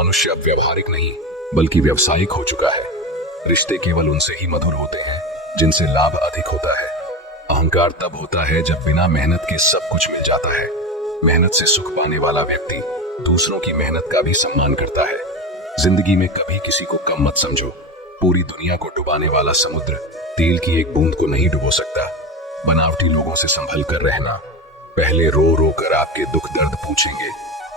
मनुष्य अब व्यवहारिक नहीं बल्कि व्यावसायिक हो चुका है। रिश्ते केवल उनसे ही मधुर होते हैं जिनसे लाभ अधिक होता है। अहंकार तब होता है जब बिना मेहनत के सब कुछ मिल जाता है। मेहनत से सुख पाने वाला व्यक्ति दूसरों की मेहनत का भी सम्मान करता है। जिंदगी में कभी किसी को कम मत समझो। पूरी दुनिया को डुबाने वाला समुद्र तेल की एक बूंद को नहीं डुबो सकता। बनावटी लोगों से संभल कर रहना। पहले रो रो कर आपके दुख दर्द पूछेंगे,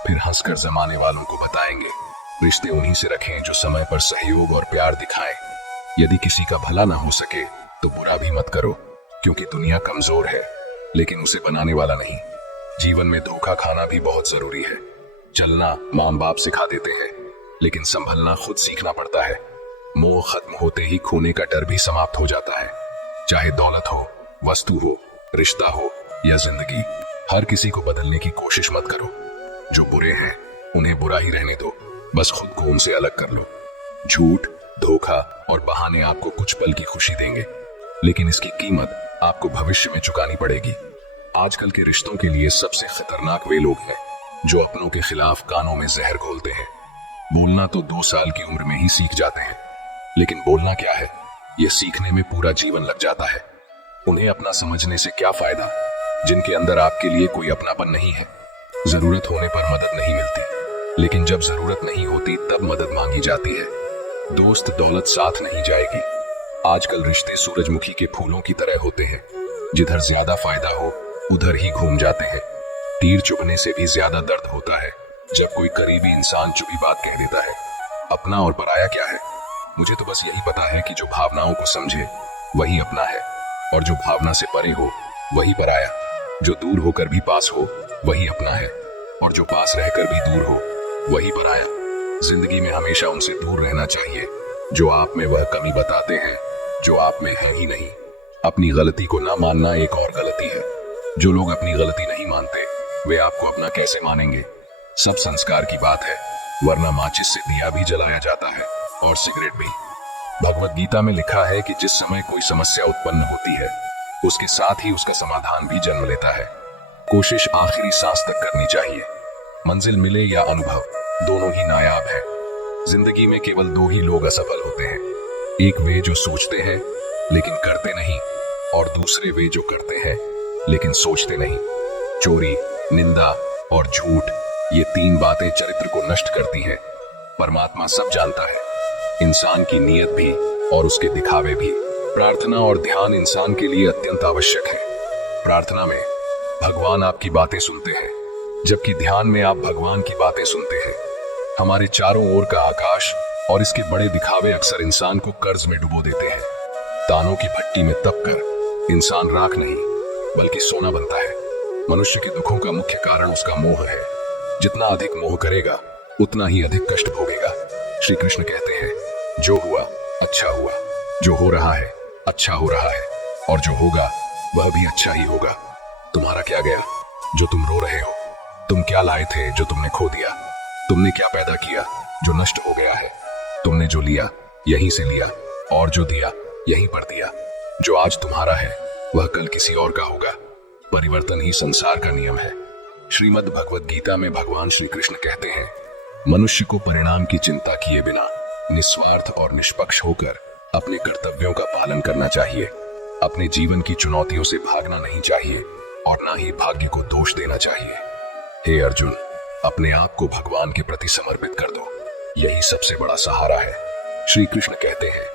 फिर हंसकर जमाने वालों को बताएंगे। रिश्ते उन्हीं से रखें जो समय पर सहयोग और प्यार दिखाएं। यदि किसी का भला ना हो सके तो बुरा भी मत करो, क्योंकि दुनिया कमजोर है लेकिन उसे बनाने वाला नहीं। जीवन में धोखा खाना भी बहुत जरूरी है। चलना माँ बाप सिखा देते हैं, लेकिन संभलना खुद सीखना पड़ता है। मोह खत्म होते ही खोने का डर भी समाप्त हो जाता है। चाहे दौलत हो, वस्तु हो, रिश्ता हो या जिंदगी, हर किसी को बदलने की कोशिश मत करो। जो बुरे हैं उन्हें बुरा ही रहने दो, बस खुद को उनसे अलग कर लो। झूठ, धोखा और बहाने आपको कुछ पल की खुशी देंगे, लेकिन इसकी कीमत आपको भविष्य में चुकानी पड़ेगी। आजकल के रिश्तों के लिए सबसे खतरनाक वे लोग हैं जो अपनों के खिलाफ कानों में जहर घोलते हैं। बोलना तो 2 साल की उम्र में ही सीख जाते हैं, लेकिन बोलना क्या है यह सीखने में पूरा जीवन लग जाता है। उन्हें अपना समझने से क्या फायदा जिनके अंदर आपके लिए कोई अपनापन नहीं है। जरूरत होने पर मदद नहीं मिलती, लेकिन जब जरूरत नहीं होती तब मदद मांगी जाती है। दोस्त दौलत साथ नहीं जाएगी। आजकल रिश्ते सूरजमुखी के फूलों की तरह होते हैं, जिधर ज्यादा फायदा हो उधर ही घूम जाते हैं। तीर चुभने से भी ज्यादा दर्द होता है जब कोई करीबी इंसान चुभी बात कह देता है। अपना और पराया क्या है? मुझे तो बस यही पता है कि जो भावनाओं को समझे वही अपना है, और जो भावना से परे हो वही पराया। जो दूर होकर भी पास हो वही अपना है, और जो पास रहकर भी दूर हो वही पराया। जिंदगी में हमेशा उनसे दूर रहना चाहिए जो आप में वह कमी बताते हैं जो आप में है ही नहीं। अपनी गलती को ना मानना एक और गलती है। जो लोग अपनी गलती नहीं मानते वे आपको अपना कैसे मानेंगे? सब संस्कार की बात है, वरना माचिस से दिया भी जलाया जाता है और सिगरेट भी। भगवत गीता में लिखा है कि जिस समय कोई समस्या उत्पन्न होती है उसके साथ ही उसका समाधान भी जन्म लेता है। कोशिश आखिरी सांस तक करनी चाहिए। मंजिल मिले या अनुभव, दोनों ही नायाब है। जिंदगी में केवल 2 ही लोग असफल होते हैं, एक वे जो सोचते हैं लेकिन करते नहीं, और दूसरे वे जो करते हैं लेकिन सोचते नहीं। चोरी, निंदा और झूठ, ये 3 बातें चरित्र को नष्ट करती हैं। परमात्मा सब जानता है, इंसान की नीयत भी और उसके दिखावे भी। प्रार्थना और ध्यान इंसान के लिए अत्यंत आवश्यक है। प्रार्थना में भगवान आपकी बातें सुनते हैं, जबकि ध्यान में आप भगवान की बातें सुनते हैं। हमारे चारों ओर का आकाश और इसके बड़े दिखावे अक्सर इंसान को कर्ज में डुबो देते हैं। तानों की भट्टी में तपकर इंसान राख नहीं बल्कि सोना बनता है। मनुष्य के दुखों का मुख्य कारण उसका मोह है। जितना अधिक मोह करेगा उतना ही अधिक कष्ट भोगेगा। श्री कृष्ण कहते हैं, जो हुआ अच्छा हुआ, जो हो रहा है अच्छा हो रहा है, और जो होगा वह भी अच्छा ही होगा। तुम्हारा क्या गया जो तुम रो रहे हो? तुम क्या लाए थे जो तुमने खो दिया? तुमने क्या पैदा किया जो नष्ट हो गया है? तुमने जो लिया यहीं से लिया, और जो दिया यहीं पर दिया। जो आज तुम्हारा है वह कल किसी और का होगा। परिवर्तन ही संसार का नियम है। श्रीमद् भगवत गीता में भगवान श्री कृष्ण कहते हैं, मनुष्य को परिणाम की चिंता किए बिना निस्वार्थ और निष्पक्ष होकर अपने कर्तव्यों का पालन करना चाहिए। अपने जीवन की चुनौतियों से भागना नहीं चाहिए और ना ही भाग्य को दोष देना चाहिए। हे अर्जुन, अपने आप को भगवान के प्रति समर्पित कर दो, यही सबसे बड़ा सहारा है। श्री कृष्ण कहते हैं,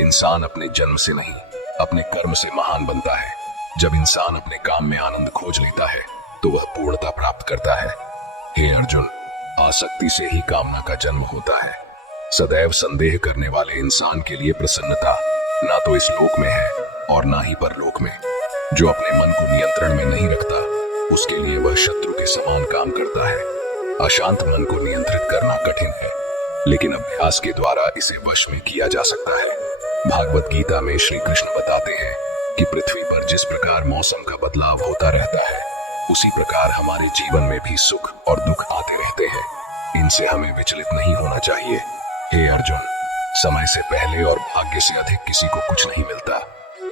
इंसान अपने जन्म से नहीं अपने कर्म से महान बनता है। जब इंसान अपने काम में आनंद खोज लेता है तो वह पूर्णता प्राप्त करता है। हे अर्जुन, आसक्ति से ही कामना का जन्म होता है। सदैव संदेह करने वाले इंसान के लिए प्रसन्नता ना तो इस लोक में है और ना ही परलोक में। जो अपने मन को नियंत्रण में नहीं रखता उसके लिए वह शत्रु के समान काम करता है। अशांत मन को नियंत्रित करना कठिन है, लेकिन अभ्यास के द्वारा इसे वश में किया जा सकता है। भागवत गीता में श्री कृष्ण बताते हैं कि पृथ्वी पर जिस प्रकार मौसम का बदलाव होता रहता है, उसी प्रकार हमारे जीवन में भी सुख और दुख आते रहते हैं। इनसे हमें विचलित नहीं होना चाहिए। हे अर्जुन, समय से पहले और भाग्य से अधिक किसी को कुछ नहीं मिलता।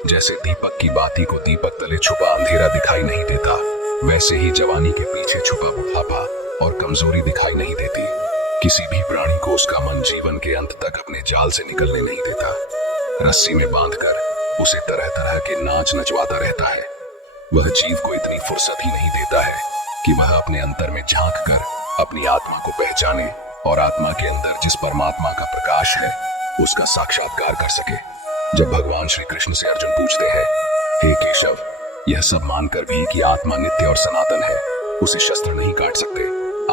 जैसे दीपक की बाती को दीपक तले छुपा अंधेरा दिखाई नहीं देता, वैसे ही जवानी के पीछे छुपा बुढ़ापा और कमजोरी दिखाई नहीं देती। किसी भी प्राणी को उसका मन जीवन के अंत तक अपने जाल से निकलने नहीं देता। रस्सी में बांधकर उसे तरह तरह के नाच नचवाता रहता है। वह जीव को इतनी फुर्सत ही नहीं देता है कि वह अपने अंतर में झांक कर अपनी आत्मा को पहचाने और आत्मा के अंदर जिस परमात्मा का प्रकाश है उसका साक्षात्कार कर सके। जब भगवान श्री कृष्ण से अर्जुन पूछते हैं, हे केशव, यह सब मानकर भी कि आत्मा नित्य और सनातन है, उसे शस्त्र नहीं काट सकते,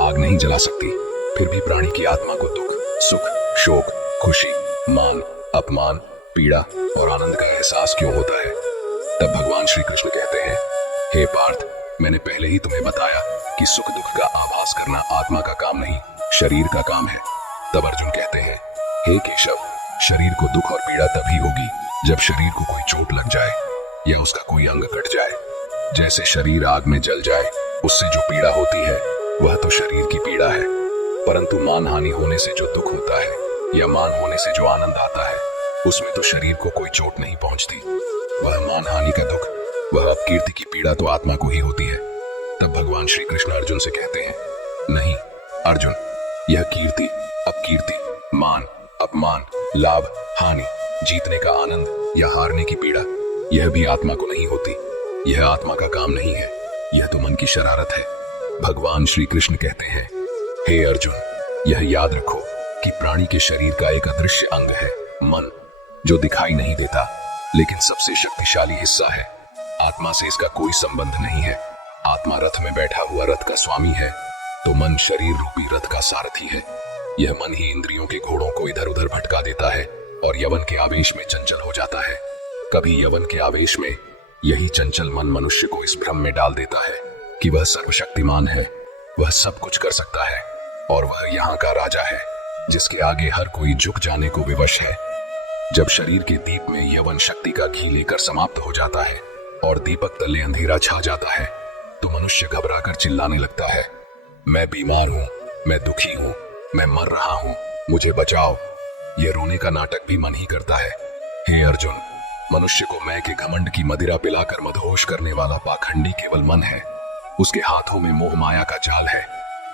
आग नहीं जला सकती, फिर भी प्राणी की आत्मा को दुख, सुख, शोक, खुशी, मान, अपमान, पीड़ा और आनंद का एहसास क्यों होता है? तब भगवान श्री कृष्ण कहते हैं, हे पार्थ, मैंने पहले ही तुम्हें बताया कि सुख दुख का आभास करना आत्मा का काम नहीं, शरीर का काम है। तब अर्जुन कहते हैं, हे केशव, शरीर को दुख और पीड़ा तभी होगी जब शरीर को कोई चोट लग जाए या उसका कोई अंग कट जाए। जैसे शरीर आग में जल जाए, उससे जो पीड़ा होती है वह तो शरीर की पीड़ा है, परंतु मान हानि होने से जो दुख होता है या मान होने से जो आनंद आता है उसमें तो शरीर को कोई चोट नहीं पहुंचती। वह मान हानि का दुख, वह अपकीर्ति की पीड़ा तो आत्मा को ही होती है। तब भगवान श्री कृष्ण अर्जुन से कहते हैं, नहीं अर्जुन, यह कीर्ति, अपकीर्ति, मान, अपमान, लाभ, हानि, जीतने का आनंद या हारने की पीड़ा, यह भी आत्मा को नहीं होती। यह आत्मा का काम नहीं है, यह तो मन की शरारत है। भगवान श्री कृष्ण कहते हैं, हे अर्जुन, यह याद रखो कि प्राणी के शरीर का एक अदृश्य अंग है मन, जो दिखाई नहीं देता लेकिन सबसे शक्तिशाली हिस्सा है। आत्मा से इसका कोई संबंध नहीं है। आत्मा रथ में बैठा हुआ रथ का स्वामी है, तो मन शरीर रूपी रथ का सारथी है। यह मन ही इंद्रियों के घोड़ों को इधर उधर भटका देता है और यवन के आवेश में चंचल हो जाता है। कभी यवन के आवेश में यही चंचल मन मनुष्य को इस भ्रम में डाल देता है कि वह सर्वशक्तिमान है, वह सब कुछ कर सकता है और वह यहाँ का राजा है जिसके आगे हर कोई झुक जाने को विवश है। जब शरीर के दीप में यवन शक्ति का घी लेकर समाप्त हो जाता है और दीपक तले अंधेरा छा जाता है, तो मनुष्य घबराकर चिल्लाने लगता है, मैं बीमार हूँ, मैं दुखी हूँ, मैं मर रहा हूँ, मुझे बचाओ। यह रोने का नाटक भी मन ही करता है। हे अर्जुन, मनुष्य को मैं के घमंड की मदिरा पिलाकर मदहोश करने वाला पाखंडी केवल मन है। उसके हाथों में मोह माया का जाल है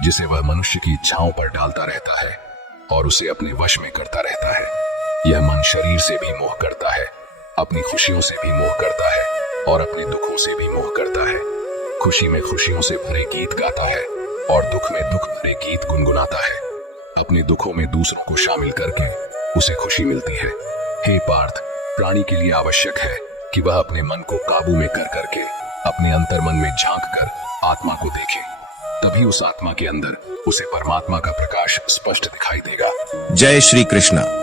जिसे वह मनुष्य की इच्छाओं पर डालता रहता है और उसे अपने वश में करता रहता है। यह मन शरीर से भी मोह करता है, अपनी खुशियों से भी मोह करता है और अपने दुखों से भी मोह करता है। खुशी में खुशियों से भरे गीत गाता है और दुख में दुख भरे गीत गुनगुनाता है। अपने दुखों में दूसरों को शामिल करके उसे खुशी मिलती है। हे पार्थ, प्राणी के लिए आवश्यक है कि वह अपने मन को काबू में कर करके अपने अंतर मन में झांक कर आत्मा को देखे, तभी उस आत्मा के अंदर उसे परमात्मा का प्रकाश स्पष्ट दिखाई देगा। जय श्री कृष्ण।